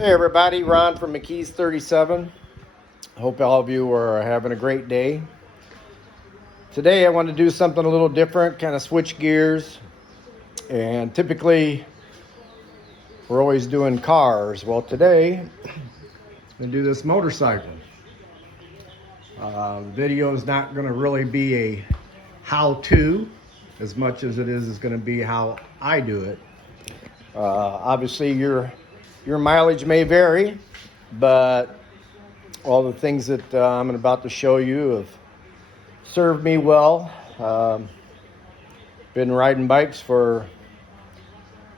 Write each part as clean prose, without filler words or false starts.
Hey everybody, Ron from McKees 37. Hope all of you are having a great day. Today I want to do something a little different, kind of switch gears. And typically we're always doing cars. Well, today I'm going to do this motorcycle. The video is not going to really be a how-to as much as it is going to be how I do it. Obviously your mileage may vary, but all the things that I'm about to show you have served me well. Been riding bikes for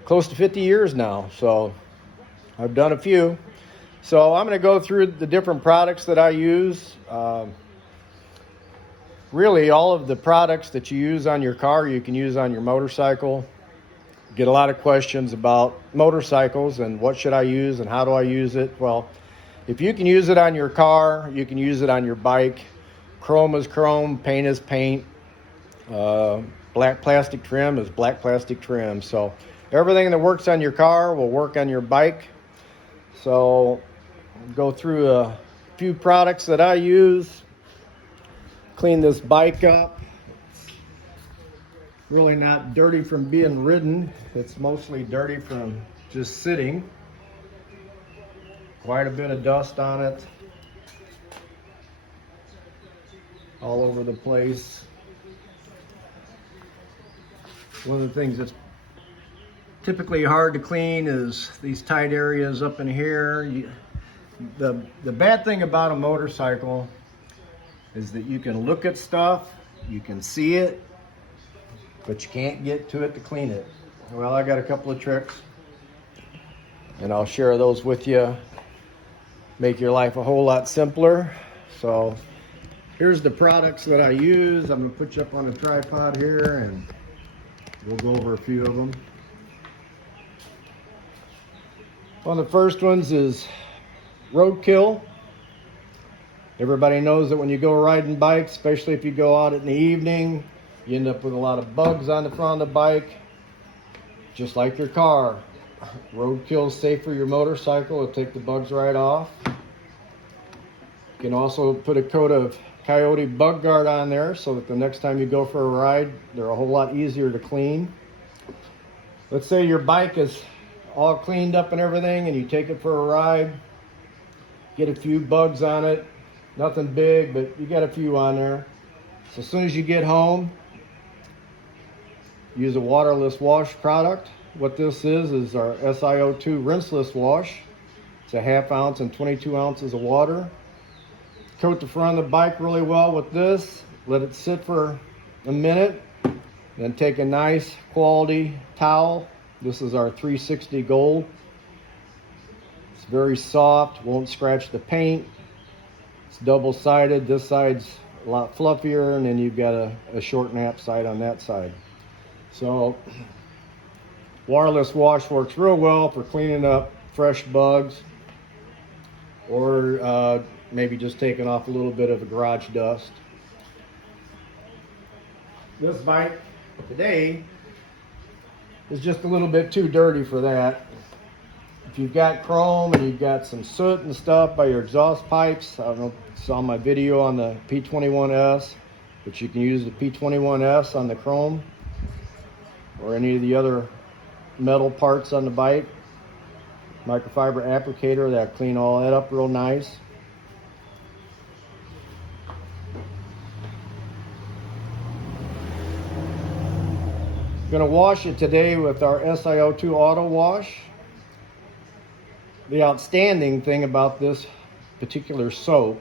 close to 50 years now, so I've done a few. So I'm going to go through the different products that I use. Really, all of the products that you use on your car, you can use on your motorcycle. Get a lot of questions about motorcycles and what should I use and how do I use it. Well, if you can use it on your car, you can use it on your bike. Chrome is chrome, paint is paint. Black plastic trim is black plastic trim. So everything that works on your car will work on your bike. So I'll go through a few products that I use. Clean this bike up. Really not dirty from being ridden. It's mostly dirty from just sitting. Quite a bit of dust on it. All over the place. One of the things that's typically hard to clean is these tight areas up in here. The bad thing about a motorcycle is that you can look at stuff, you can see it, but you can't get to it to clean it. Well, I got a couple of tricks, and I'll share those with you. Make your life a whole lot simpler. So here's the products that I use. I'm gonna put you up on a tripod here, and we'll go over a few of them. One of the first ones is Roadkill. Everybody knows that when you go riding bikes, especially if you go out in the evening, you end up with a lot of bugs on the front of the bike, just like your car. Roadkill is safe for your motorcycle. It'll take the bugs right off. You can also put a coat of Coyote Bug Guard on there so that the next time you go for a ride, they're a whole lot easier to clean. Let's say your bike is all cleaned up and everything, and you take it for a ride, get a few bugs on it. Nothing big, but you got a few on there. So as soon as you get home, use a waterless wash product. What this is our SiO2 Rinseless Wash. It's a 1/2 ounce and 22 ounces of water. Coat the front of the bike really well with this. Let it sit for a minute. Then take a nice quality towel. This is our 360 Gold. It's very soft, won't scratch the paint. It's double-sided. This side's a lot fluffier, and then you've got a short nap side on that side. So waterless wash works real well for cleaning up fresh bugs, or maybe just taking off a little bit of the garage dust. This bike today is just a little bit too dirty for that. If you've got chrome and you've got some soot and stuff by your exhaust pipes, I don't know if you saw my video on the P21S, but you can use the P21S on the chrome or any of the other metal parts on the bike. Microfiber applicator, that'll clean all that up real nice. Gonna wash it today with our SiO2 Auto Wash. The outstanding thing about this particular soap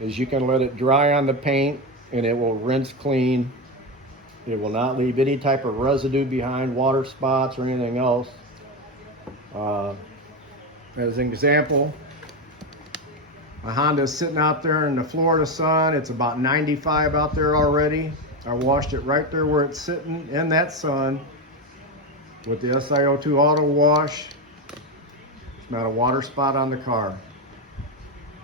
is you can let it dry on the paint and it will rinse clean. It will not leave any type of residue behind, water spots or anything else. As an example, my Honda is sitting out there in the Florida sun. It's about 95 out there already. I washed it right there where it's sitting in that sun with the SiO2 Auto Wash. Not a water spot on the car.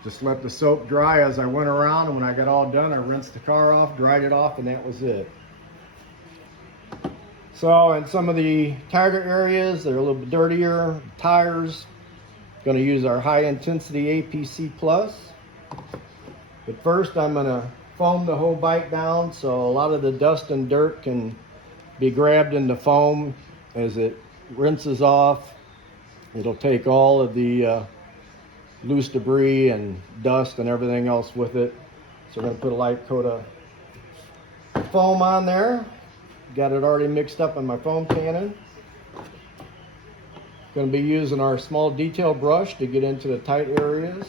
Just let the soap dry as I went around, and when I got all done, I rinsed the car off, dried it off, and that was it. So in some of the tighter areas, they're a little bit dirtier, tires, Going to use our high intensity APC Plus. But first I'm going to foam the whole bike down so a lot of the dust and dirt can be grabbed in the foam as it rinses off. It'll take all of the loose debris and dust and everything else with it. So we're going to put a light coat of foam on there. Got it already mixed up in my foam cannon. Going to be using our small detail brush to get into the tight areas.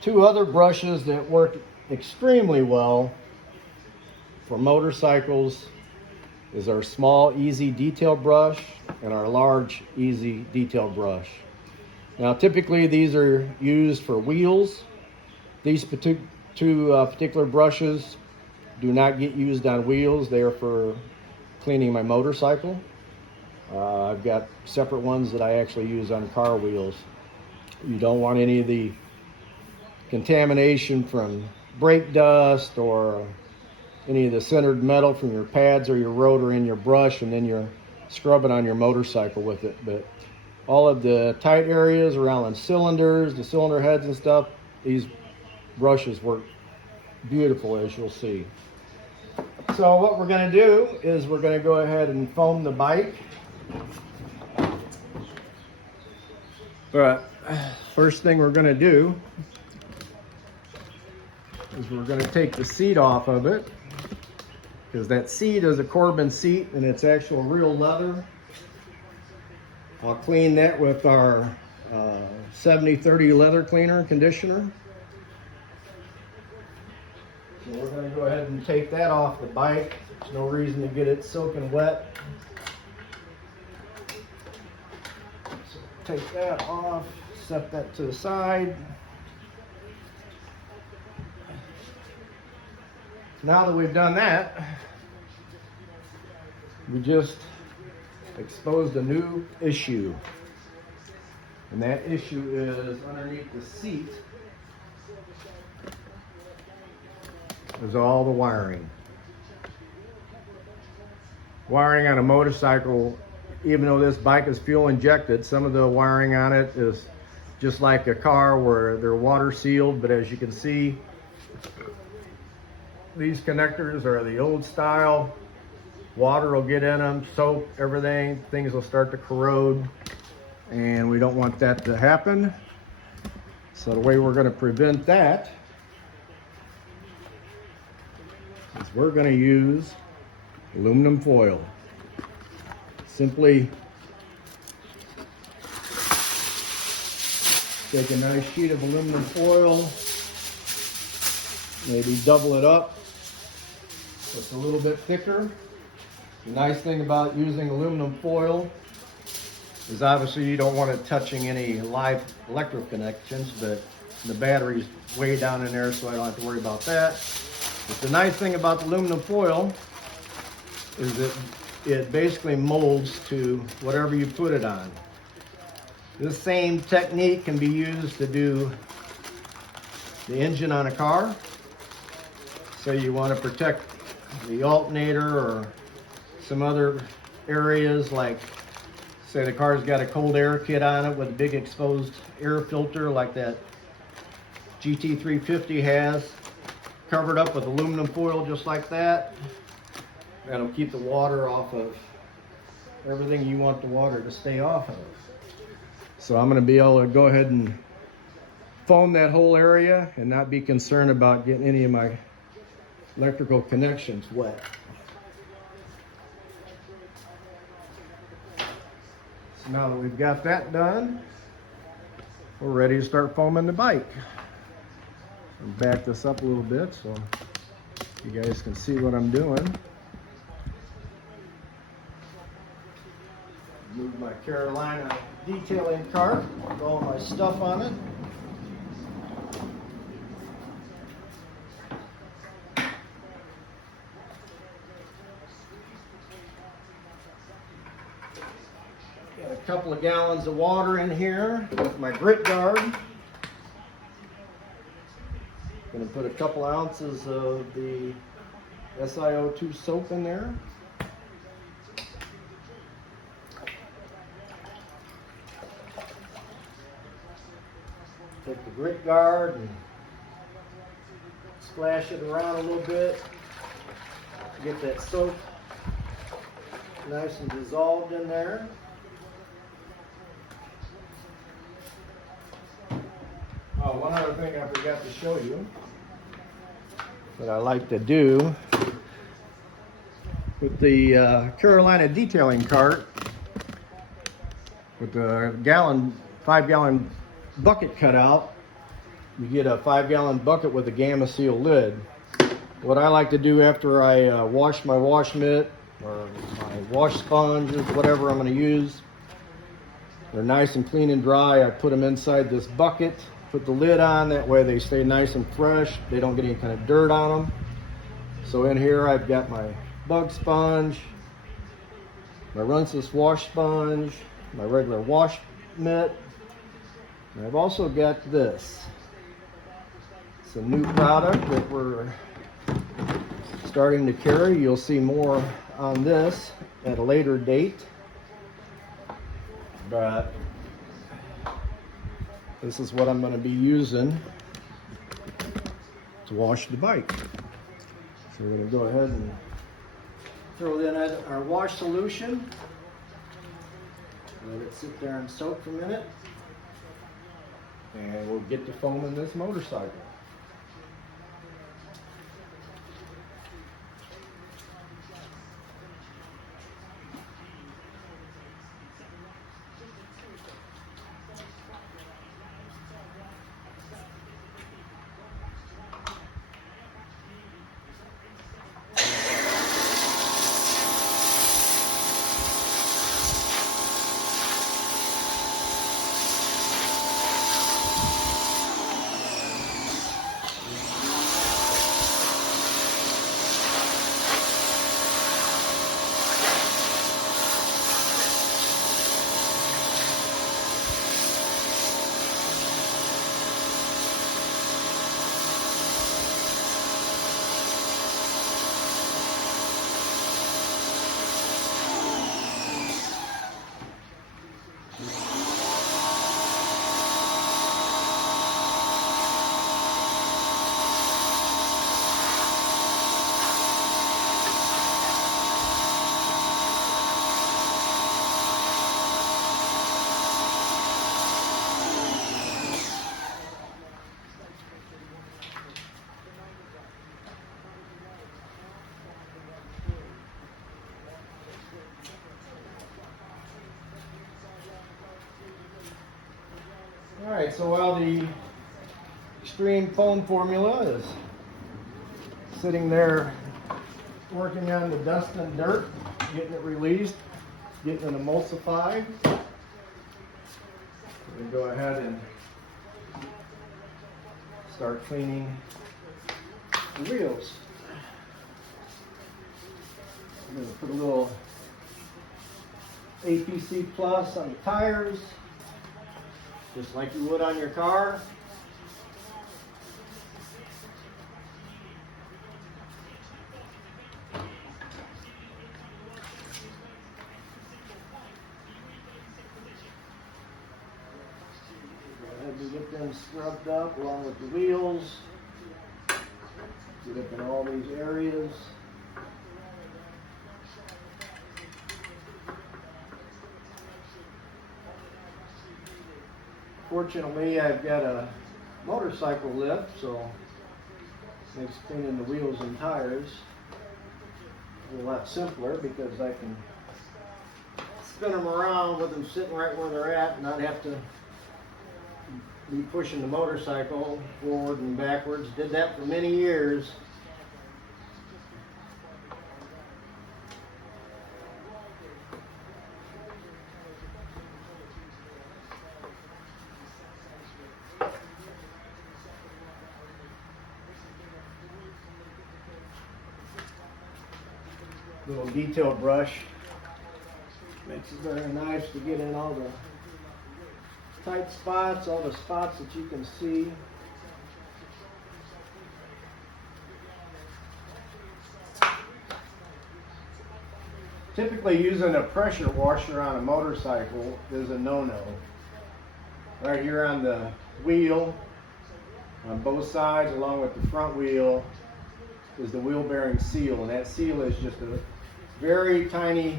Two other brushes that work extremely well for motorcycles is our small easy detail brush and our large easy detail brush. Now typically these are used for wheels. These two particular brushes do not get used on wheels. They are for cleaning my motorcycle. I've got separate ones that I actually use on car wheels. You don't want any of the contamination from brake dust or any of the centered metal from your pads or your rotor in your brush, and then you're scrubbing on your motorcycle with it. But all of the tight areas around the cylinders, the cylinder heads and stuff, these brushes work beautiful, as you'll see. So what we're going to do is we're going to go ahead and foam the bike. But first thing we're going to do is we're going to take the seat off of it, because that seat is a Corbin seat and it's actual real leather. I'll clean that with our 70-30 leather cleaner and conditioner. So we're going to go ahead and take that off the bike. There's no reason to get it soaking wet. So take that off, set that to the side. Now that we've done that, we just exposed a new issue. And that issue is underneath the seat is all the wiring. Wiring on a motorcycle, even though this bike is fuel injected, some of the wiring on it is just like a car where they're water sealed, but as you can see, these connectors are the old style. Water will get in them, soap, everything. Things will start to corrode, and we don't want that to happen. So the way we're going to prevent that is we're going to use aluminum foil. Simply take a nice sheet of aluminum foil, maybe double it up. It's a little bit thicker. The nice thing about using aluminum foil is obviously you don't want it touching any live electrical connections, but the battery's way down in there, so I don't have to worry about that. But the nice thing about the aluminum foil is that it basically molds to whatever you put it on. This same technique can be used to do the engine on a car. So you want to protect the alternator or some other areas, like say the car's got a cold air kit on it with a big exposed air filter like that GT350 has, covered up with aluminum foil just like that. That'll keep the water off of everything you want the water to stay off of. So I'm going to be able to go ahead and foam that whole area and not be concerned about getting any of my electrical connections wet. So now that we've got that done, we're ready to start foaming the bike. I'll back this up a little bit so you guys can see what I'm doing. Move my Carolina detailing cart with all my stuff on it. Got a couple of gallons of water in here with my grit guard. Going to put a couple ounces of the SiO2 soap in there. Take the grit guard and splash it around a little bit. Get that soap nice and dissolved in there. Oh, one other thing I forgot to show you that I like to do with the Carolina detailing cart with the 5-gallon bucket cut out. You get a 5-gallon bucket with a Gamma Seal lid. What I like to do after I wash my wash mitt or my wash sponge or whatever I'm going to use, they're nice and clean and dry. I put them inside this bucket, put the lid on, that way they stay nice and fresh. They don't get any kind of dirt on them. So in here I've got my bug sponge, my Rinseless Wash sponge, my regular wash mitt, and I've also got this. It's a new product that we're starting to carry. You'll see more on this at a later date, but this is what I'm going to be using to wash the bike. So we're going to go ahead and throw in our wash solution. Let it sit there and soak for a minute, and we'll get to foaming this motorcycle. Alright, so while the extreme foam formula is sitting there working on the dust and dirt, getting it released, getting it emulsified, we go ahead and start cleaning the wheels. I'm going to put a little APC Plus on the tires, just like you would on your car. Go ahead and get them scrubbed up along with the wheels. Get up in all these areas. Fortunately, I've got a motorcycle lift, so it makes cleaning the wheels and tires a lot simpler because I can spin them around with them sitting right where they're at and not have to be pushing the motorcycle forward and backwards. Did that for many years. Little detail brush makes it very nice to get in all the tight spots, all the spots that you can see. Typically using a pressure washer on a motorcycle is a no-no. Right here on the wheel, on both sides, along with the front wheel, is the wheel bearing seal, and that seal is just a very tiny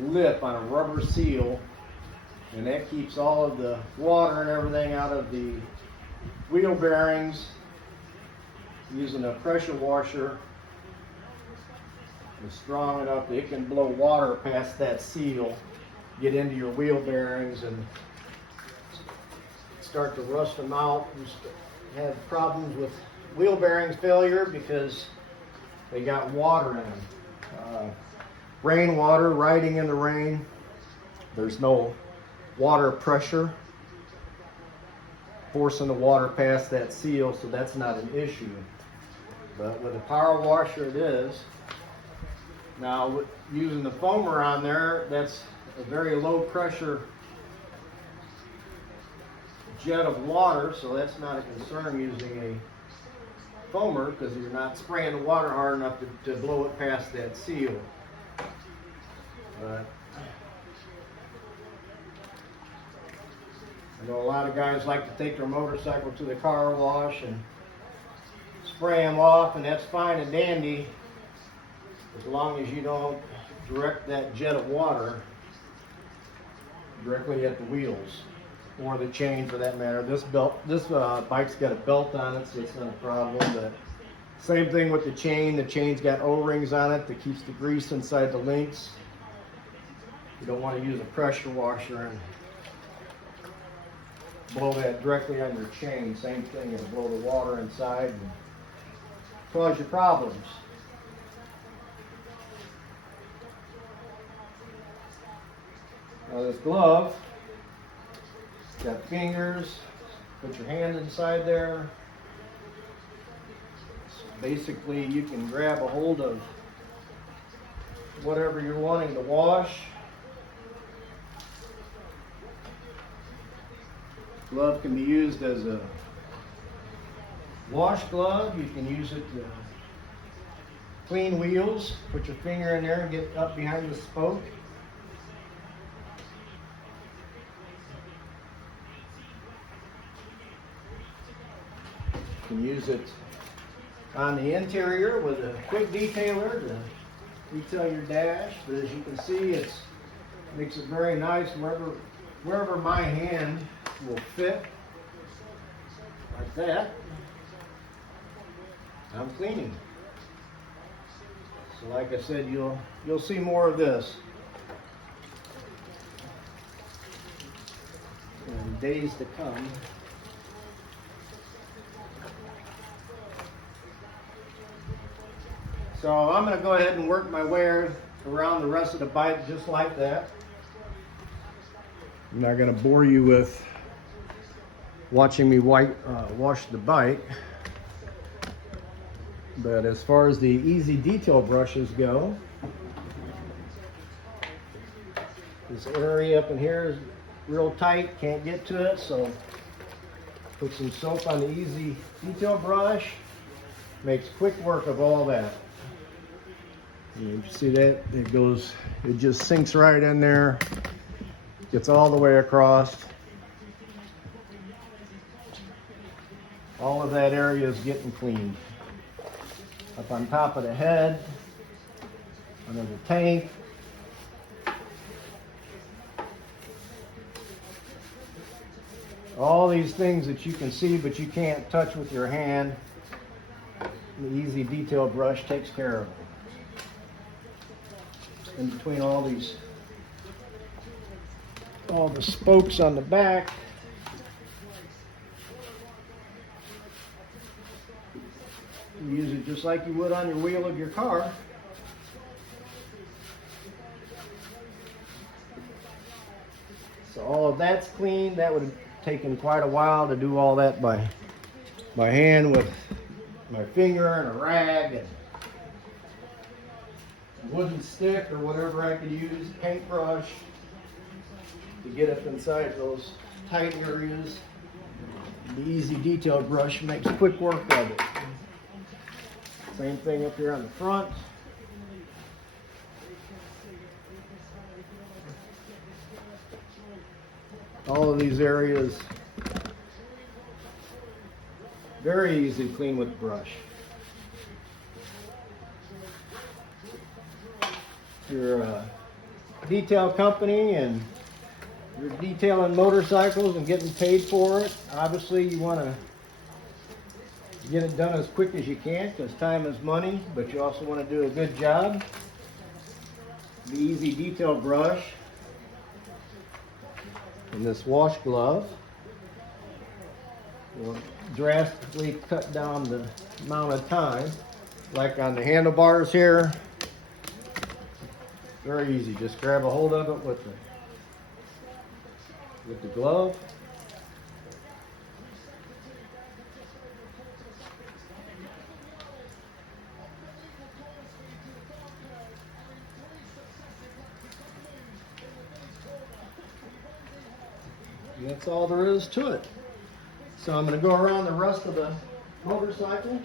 lip on a rubber seal, and that keeps all of the water and everything out of the wheel bearings. Using a pressure washer is strong enough that it can blow water past that seal, get into your wheel bearings, and start to rust them out. You have problems with wheel bearings failure because they got water in them. Rainwater, riding in the rain, there's no water pressure forcing the water past that seal, so that's not an issue. But with a power washer it is. Now using the foamer on there, that's a very low pressure jet of water, so that's not a concern using a foamer because you're not spraying the water hard enough to blow it past that seal. But I know a lot of guys like to take their motorcycle to the car wash and spray them off, and that's fine and dandy as long as you don't direct that jet of water directly at the wheels or the chain for that matter. This bike's got a belt on it, so it's not a problem. But same thing with the chain. The chain's got O-rings on it that keeps the grease inside the links. You don't want to use a pressure washer and blow that directly on your chain. Same thing, it'll blow the water inside and cause you problems. Now this glove, it's got fingers, put your hand inside there. So basically you can grab a hold of whatever you're wanting to wash. Glove can be used as a wash glove. You can use it to clean wheels. Put your finger in there and get up behind the spoke. You can use it on the interior with a quick detailer to detail your dash. But as you can see, it makes it very nice wherever my hand will fit, like that. I'm cleaning. So like I said, you'll see more of this in days to come. So I'm going to go ahead and work my way around the rest of the bike just like that. I'm not going to bore you with watching me wash the bike, but as far as the easy detail brushes go, this area up in here is real tight, can't get to it, so put some soap on the easy detail brush, makes quick work of all that. You see that? It just sinks right in there, gets all the way across. All of that area is getting cleaned. Up on top of the head, under the tank. All these things that you can see but you can't touch with your hand, the easy detail brush takes care of it. In between all the spokes on the back, you use it just like you would on your wheel of your car. So all of that's clean. That would have taken quite a while to do all that by hand with my finger and a rag and a wooden stick or whatever I could use, paintbrush, to get up inside those tight areas. The easy detail brush makes quick work of it. Same thing up here on the front. All of these areas very easy to clean with a brush. If you're a detail company and you're detailing motorcycles and getting paid for it, obviously you want to get it done as quick as you can because time is money, but you also want to do a good job. The easy detail brush and this wash glove will drastically cut down the amount of time. Like on the handlebars here, very easy. Just grab a hold of it with the glove. And that's all there is to it. So I'm going to go around the rest of the motorcycle.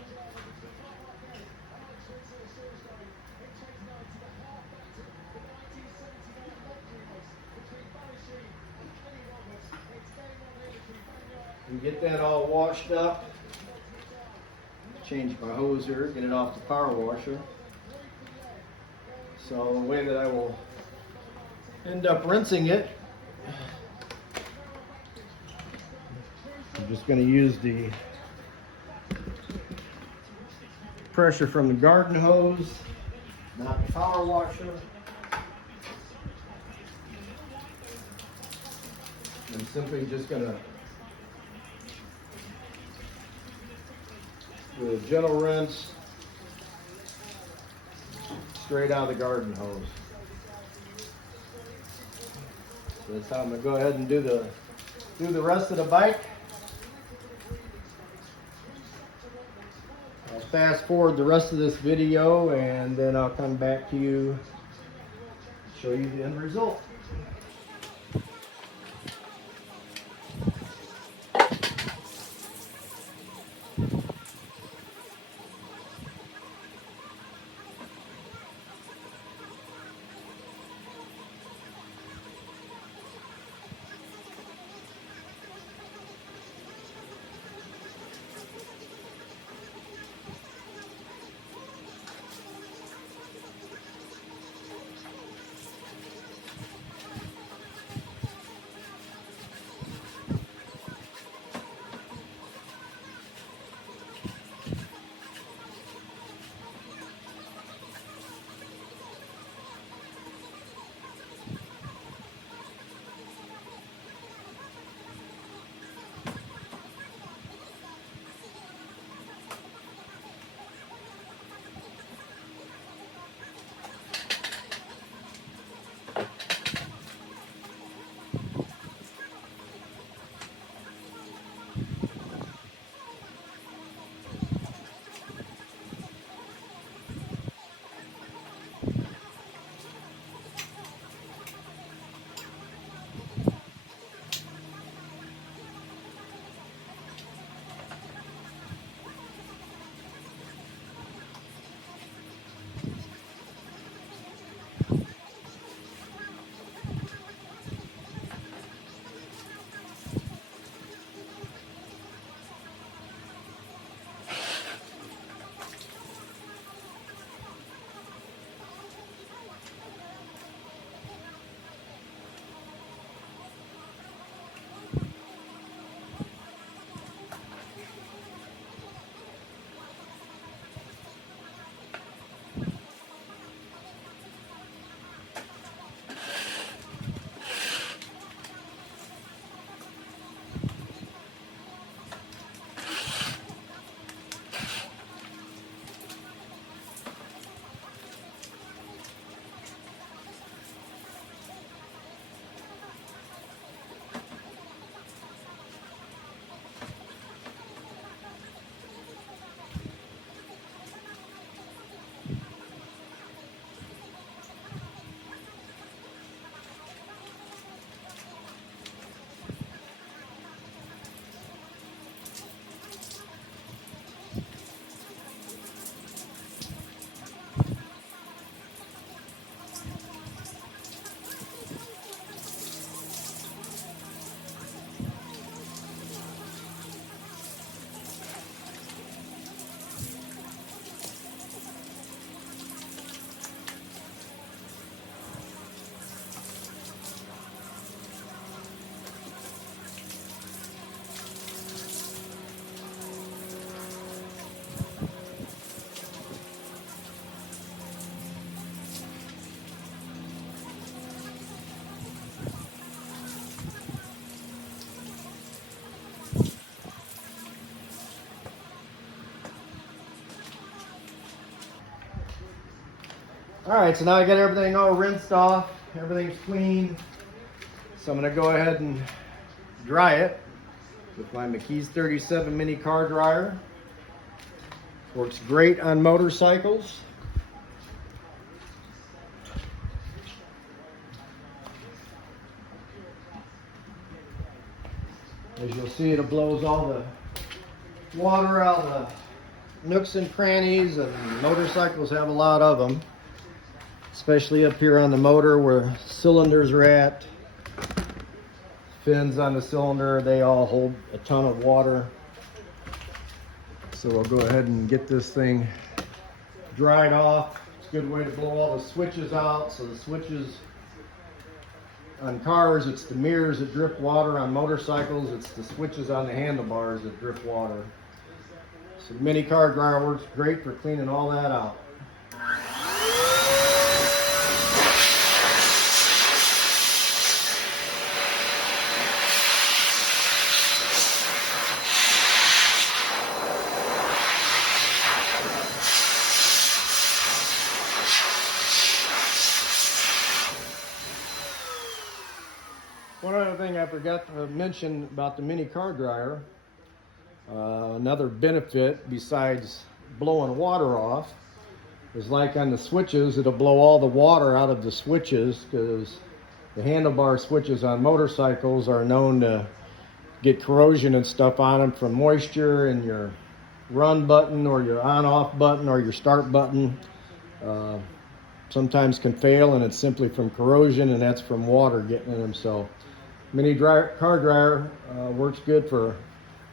And get that all washed up. Change my hose here, get it off the power washer. So the way that I will end up rinsing it, I'm just going to use the pressure from the garden hose, not the power washer. I'm simply just going to do a gentle rinse straight out of the garden hose. So that's how I'm going to go ahead and do the rest of the bike. I'll fast forward the rest of this video and then I'll come back to you, show you the end result. All right, so now I got everything all rinsed off. Everything's clean. So I'm gonna go ahead and dry it with my McKees 37 MiniCar dryer. Works great on motorcycles. As you'll see, it blows all the water out of the nooks and crannies, and motorcycles have a lot of them, especially up here on the motor where cylinders are at. Fins on the cylinder, they all hold a ton of water. So we'll go ahead and get this thing dried off. It's a good way to blow all the switches out. So the switches on cars, it's the mirrors that drip water. On motorcycles, it's the switches on the handlebars that drip water. So the MiniCar dryer works great for cleaning all that out. One other thing I forgot to mention about the MiniCar dryer, another benefit besides blowing water off is, like on the switches, it'll blow all the water out of the switches, because the handlebar switches on motorcycles are known to get corrosion and stuff on them from moisture, and your run button or your on-off button or your start button sometimes can fail, and it's simply from corrosion, and that's from water getting in them. So MiniCar dryer works good for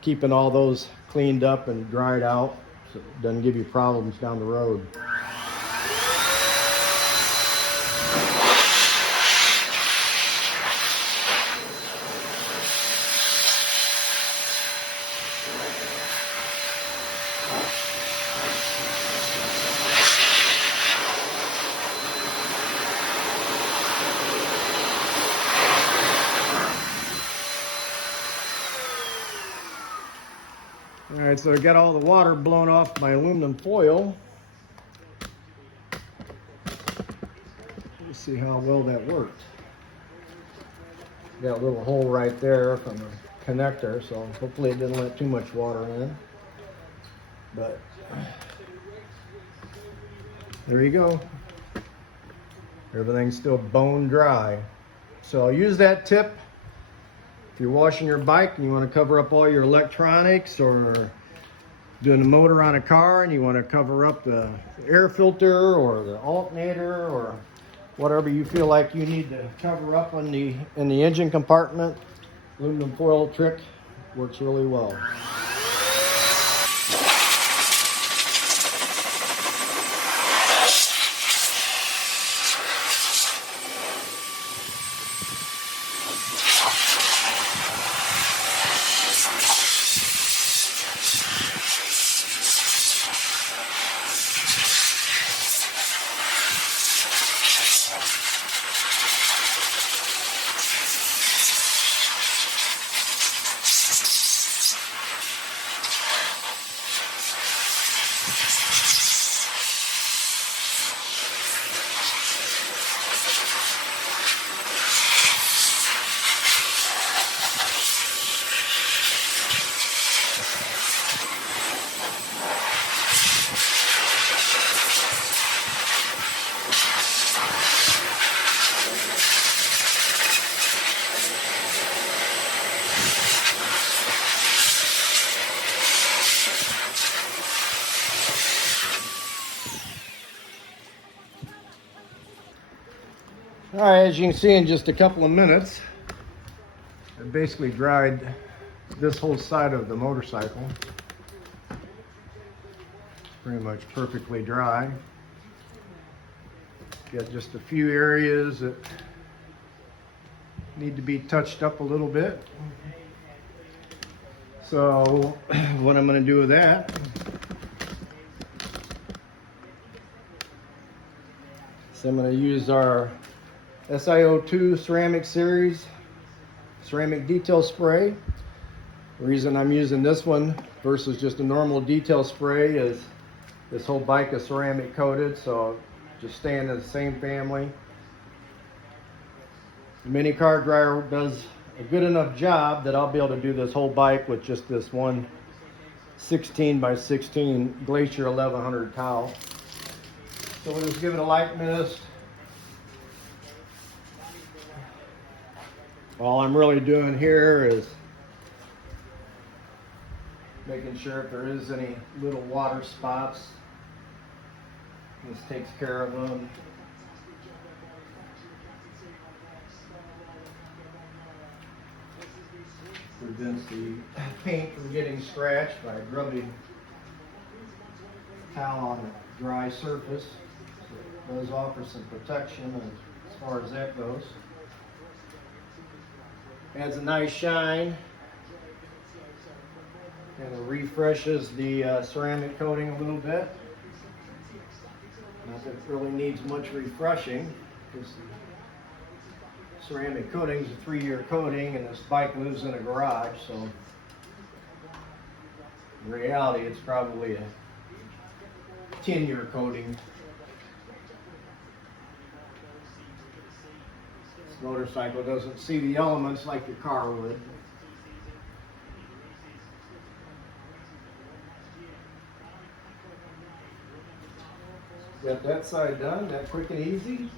keeping all those cleaned up and dried out, so it doesn't give you problems down the road. All right, so I got all the water blown off my aluminum foil. Let's see how well that worked. Got a little hole right there from the connector, so hopefully it didn't let too much water in. But there you go. Everything's still bone dry. So use that tip if you're washing your bike and you want to cover up all your electronics, or doing the motor on a car and you want to cover up the air filter or the alternator or whatever you feel like you need to cover up in the engine compartment. Aluminum foil trick works really well. All right, as you can see, in just a couple of minutes, I basically dried this whole side of the motorcycle. It's pretty much perfectly dry. Got just a few areas that need to be touched up a little bit. So what I'm going to do with that, so I'm going to use our SiO2 ceramic series ceramic detail spray. The reason I'm using this one versus just a normal detail spray is this whole bike is ceramic coated, so just staying in the same family. The MiniCar dryer does a good enough job that I'll be able to do this whole bike with just this one 16 by 16 Glacier 1100 towel. So we'll just give it a light mist. All I'm really doing here is making sure if there is any little water spots, this takes care of them. Prevents the paint from getting scratched by rubbing towel on a dry surface. So it does offer some protection as far as that goes. Adds a nice shine. Kind of refreshes the ceramic coating a little bit. Not that it really needs much refreshing, because the ceramic coating is a 3-year coating, and this bike lives in a garage, so in reality it's probably a 10-year coating. This motorcycle doesn't see the elements like your car would. Got that side done, that quick and easy.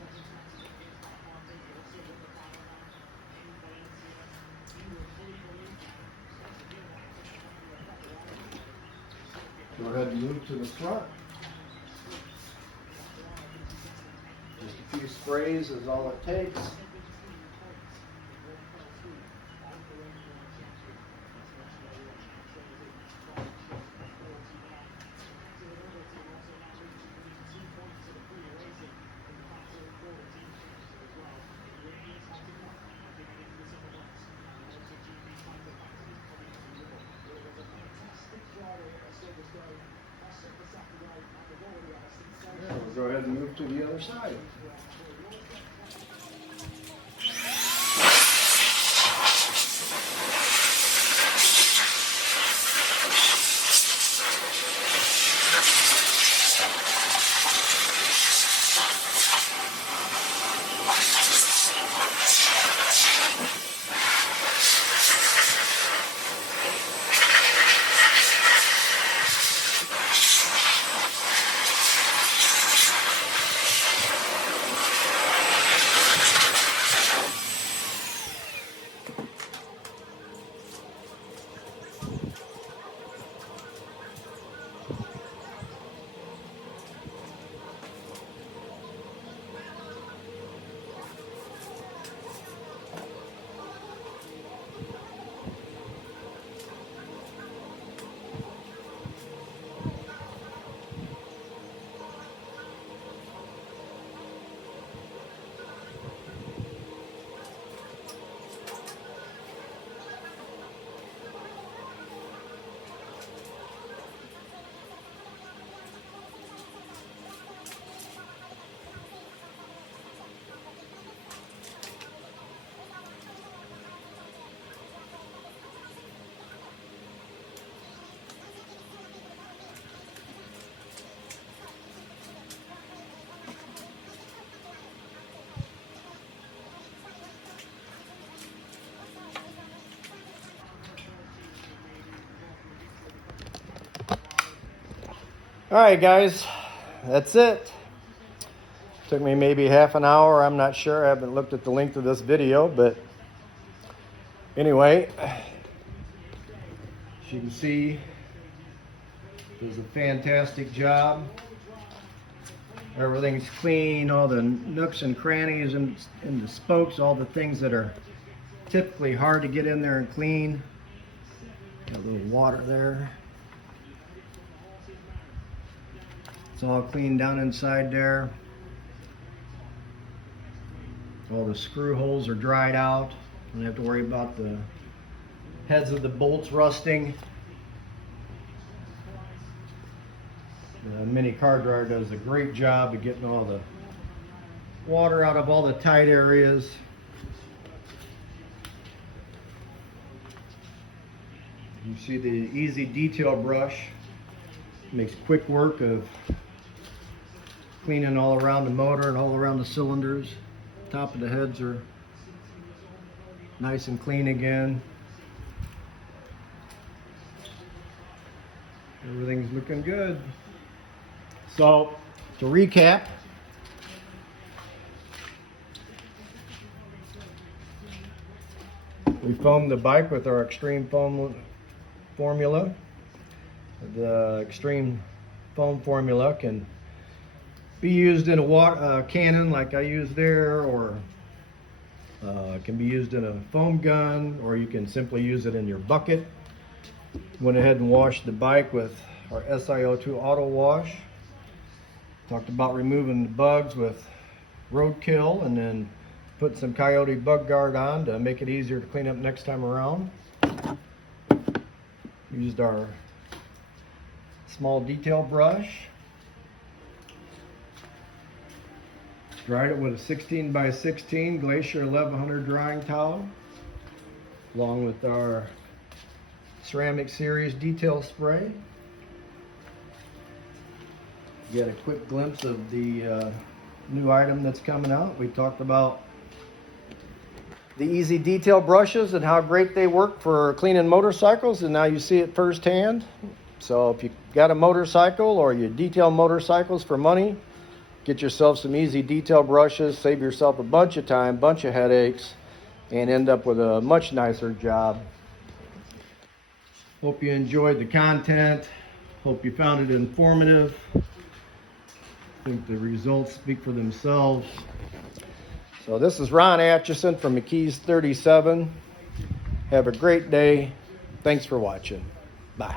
Go ahead and move to the front. Just a few sprays is all it takes. We'll go ahead and move to the other side. All right, guys, that's it. Took me maybe half an hour. I'm not sure. I haven't looked at the length of this video, but anyway, as you can see, does a fantastic job. Everything's clean, all the nooks and crannies and the spokes, all the things that are typically hard to get in there and clean. Got a little water there. It's all clean down inside there. All the screw holes are dried out. Don't have to worry about the heads of the bolts rusting. The MiniCar dryer does a great job of getting all the water out of all the tight areas. You see the easy detail brush makes quick work of cleaning all around the motor and all around the cylinders. Top of the heads are nice and clean again. Everything's looking good. So, to recap, we foamed the bike with our extreme foam formula. The extreme foam formula can be used in a cannon like I used there, or it can be used in a foam gun, or you can simply use it in your bucket. Went ahead and washed the bike with our SiO2 auto wash. Talked about removing the bugs with Roadkill, and then put some Coyote bug guard on to make it easier to clean up next time around. Used our small detail brush. Dried it with a 16 by 16 Glacier 1100 drying towel, along with our Ceramic Series detail spray. Get a quick glimpse of the new item that's coming out. We talked about the easy detail brushes and how great they work for cleaning motorcycles, and now you see it firsthand. So if you got a motorcycle or you detail motorcycles for money, get yourself some easy detail brushes, save yourself a bunch of time, bunch of headaches, and end up with a much nicer job. Hope you enjoyed the content. Hope you found it informative. I think the results speak for themselves. So this is Ron Atchison from McKees 37. Have a great day. Thanks for watching. Bye.